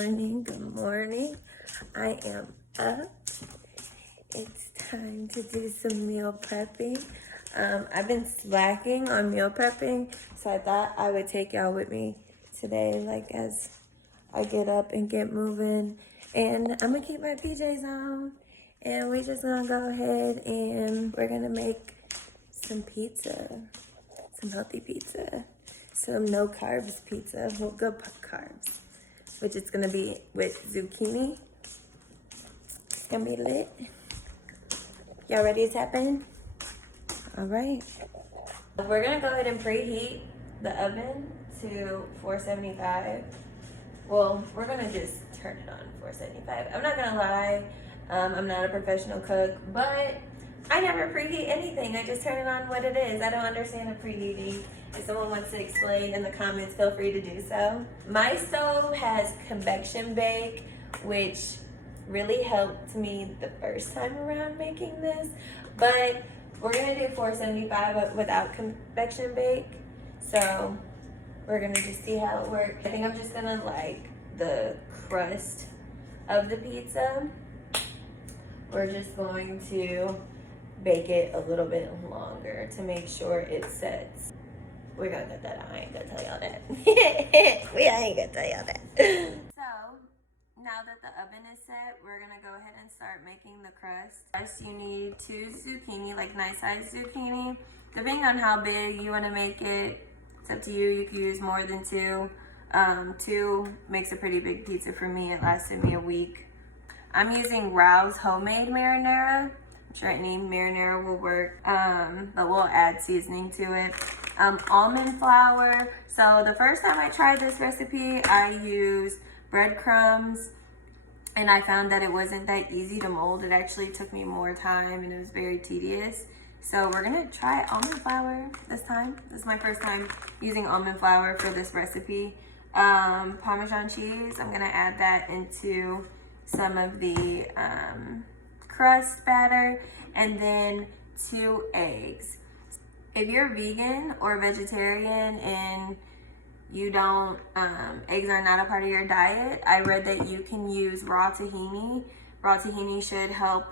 morning, good morning. I am up. It's time to do some meal prepping. I've been slacking on meal prepping, so I thought I would take y'all with me today, like as I get up and get moving. And I'm gonna keep my PJs on, and we're just gonna go ahead and we're gonna make some pizza, some healthy pizza, some no carbs pizza, well, good carbs, which it's gonna be with zucchini. It's gonna be lit. Y'all ready to tap in? All right. We're gonna go ahead and preheat the oven to 475. Well, we're gonna just turn it on 475. I'm not gonna lie, I'm not a professional cook, but I never preheat anything. I just turn it on what it is. I don't understand the preheating. If someone wants to explain in the comments, feel free to do so. My stove has convection bake, which really helped me the first time around making this, but we're gonna do 475 without convection bake. So we're gonna just see how it works. I think I'm just gonna like the crust of the pizza. We're just going to bake it a little bit longer to make sure it sets. We're gonna get that. I ain't gonna tell y'all that. I ain't gonna tell y'all that. So now that the oven is set, we're gonna go ahead and start making the crust. First, you need 2 zucchini, like nice sized zucchini. Depending on how big you wanna make it, it's up to you. You can use more than 2. 2 makes a pretty big pizza for me. It lasted me a week. I'm using Rao's homemade marinara. I'm sure any marinara will work, but we'll add seasoning to it. Almond flour. So the first time I tried this recipe, I used breadcrumbs, and I found that it wasn't that easy to mold. It actually took me more time, and it was very tedious. So we're gonna try almond flour this time. This is my first time using almond flour for this recipe. Parmesan cheese, I'm gonna add that into some of the crust batter, and then 2 eggs. If you're vegan or vegetarian and you don't, eggs are not a part of your diet, I read that you can use raw tahini. Raw tahini should help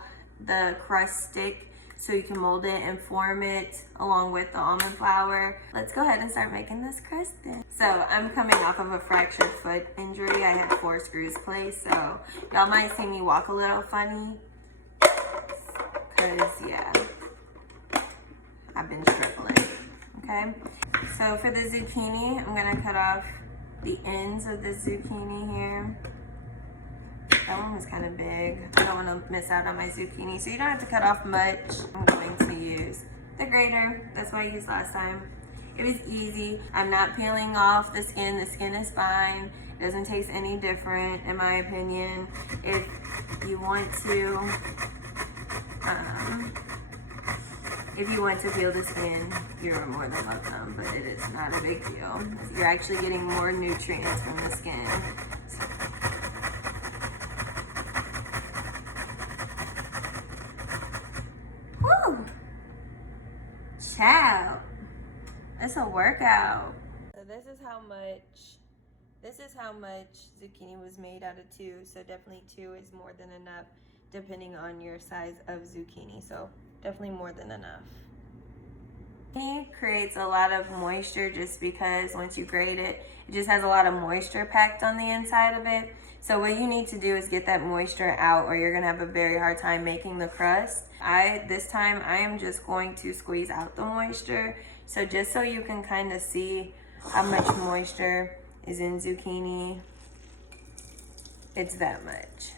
the crust stick so you can mold it and form it along with the almond flour. Let's go ahead and start making this crust then. So I'm coming off of a fractured foot injury. I had 4 screws placed, so y'all might see me walk a little funny, cause yeah, I've been struggling, okay? So for the zucchini, I'm gonna cut off the ends of the zucchini here. That one was kind of big. I don't want to miss out on my zucchini, so you don't have to cut off much. I'm going to use the grater. That's what I used last time. It was easy. I'm not peeling off the skin. The skin is fine. It doesn't taste any different, in my opinion. If you want to, peel the skin, you're more than welcome, but it is not a big deal. You're actually getting more nutrients from the skin. Child, it's a workout. So this is how much zucchini was made out of 2. So definitely 2 is more than enough, depending on your size of zucchini. So definitely more than enough. Zucchini creates a lot of moisture just because once you grate it, it just has a lot of moisture packed on the inside of it. So what you need to do is get that moisture out, or you're gonna have a very hard time making the crust. This time I am just going to squeeze out the moisture. So just so you can kind of see how much moisture is in zucchini, it's that much.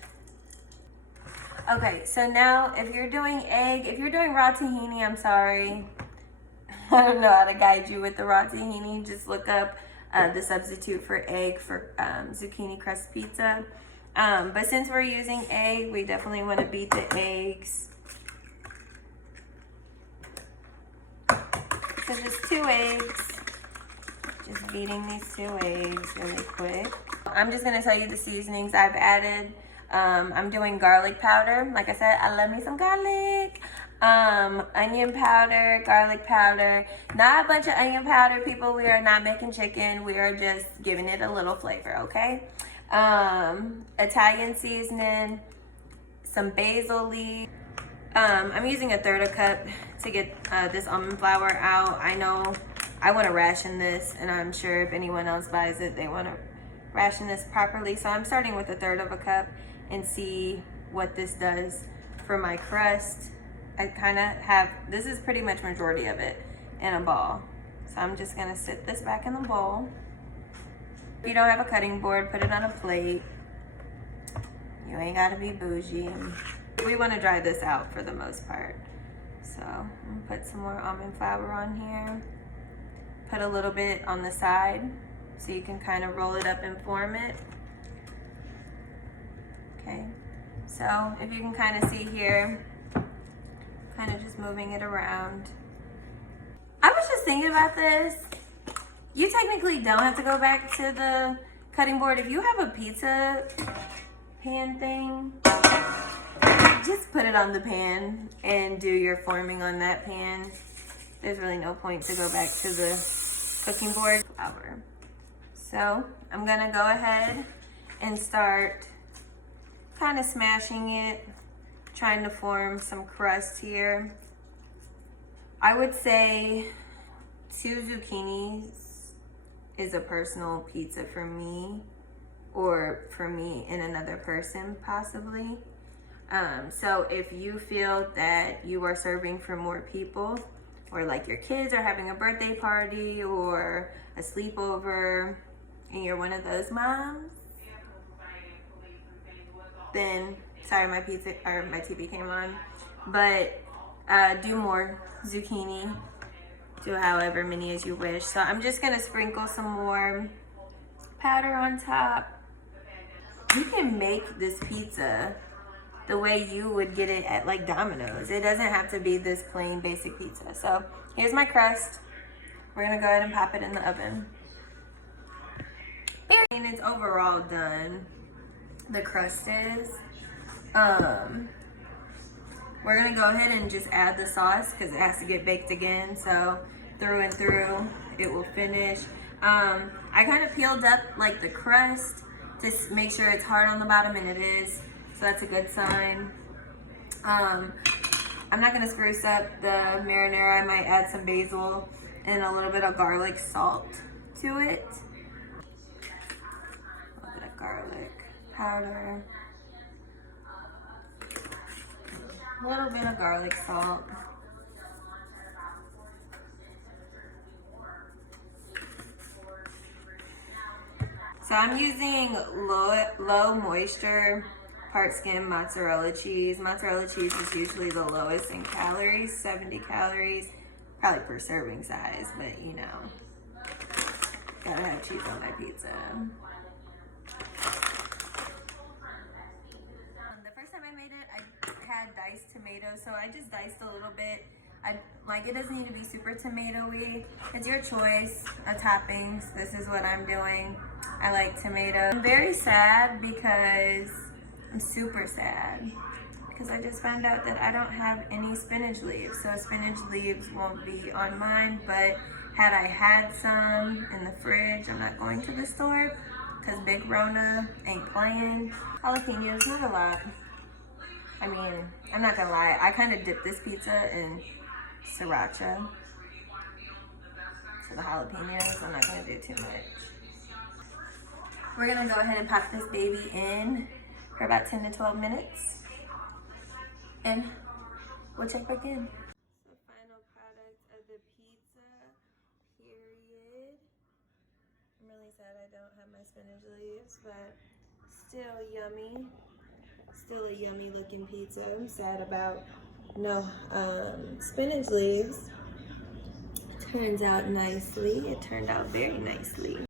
Okay, so now if you're doing raw tahini, I'm sorry. I don't know how to guide you with the raw tahini. Just look up the substitute for egg for zucchini crust pizza. But since we're using egg, we definitely want to beat the eggs. So just 2 eggs. Just beating these 2 eggs really quick. I'm just gonna tell you the seasonings I've added. I'm doing garlic powder. Like I said, I love me some garlic. Onion powder, garlic powder. Not a bunch of onion powder, people. We are not making chicken. We are just giving it a little flavor, okay? Italian seasoning, some basil leaves. I'm using 1/3 cup to get this almond flour out. I know I want to ration this, and I'm sure if anyone else buys it, they want to ration this properly. So I'm starting with 1/3 cup and see what this does for my crust. I kind of have, this is pretty much majority of it in a ball. So I'm just gonna sit this back in the bowl. If you don't have a cutting board, put it on a plate. You ain't gotta be bougie. We wanna dry this out for the most part. So I'm gonna put some more almond flour on here. Put a little bit on the side so you can kind of roll it up and form it. Okay, so if you can kind of see here, kind of just moving it around. I was just thinking about this. You technically don't have to go back to the cutting board. If you have a pizza pan thing, just put it on the pan and do your forming on that pan. There's really no point to go back to the cooking board. Flour. So I'm gonna go ahead and start kind of smashing it, trying to form some crust here. I would say 2 zucchinis is a personal pizza for me, or for me and another person possibly. So if you feel that you are serving for more people, or like your kids are having a birthday party or a sleepover, and you're one of those moms, then sorry, my TV came on, but do more zucchini. Do however many as you wish. So I'm just gonna sprinkle some more powder on top. You can make this pizza the way you would get it at like Domino's. It doesn't have to be this plain basic pizza. So here's my crust. We're gonna go ahead and pop it in the oven. And it's overall done. The crust is. We're gonna go ahead and just add the sauce because it has to get baked again. So through and through, it will finish. I kind of peeled up like the crust to make sure it's hard on the bottom, and it is. So that's a good sign. I'm not gonna spruce up the marinara. I might add some basil and a little bit of garlic salt to it. A little bit of garlic powder. A little bit of garlic salt. So I'm using low moisture, part skim mozzarella cheese. Mozzarella cheese is usually the lowest in calories, 70 calories, probably per serving size, but you know, gotta have cheese on my pizza. The first time I made it, I had diced tomatoes, so I just diced a little bit. It doesn't need to be super tomatoey. It's your choice of toppings. This is what I'm doing. I like tomato. I'm very sad because I'm super sad because I just found out that I don't have any spinach leaves. So spinach leaves won't be on mine, but had I had some in the fridge, I'm not going to the store because Big Rona ain't playing. Jalapenos, not a lot. I mean, I'm not gonna lie, I kind of dip this pizza in sriracha. So the jalapenos, I'm not gonna do too much. We're gonna go ahead and pop this baby in for about 10 to 12 minutes. And we'll check back in. So final product of the pizza, period. I'm really sad I don't have my spinach leaves, but still yummy. Still a yummy looking pizza. I'm sad about no spinach leaves. It turns out nicely. It turned out very nicely.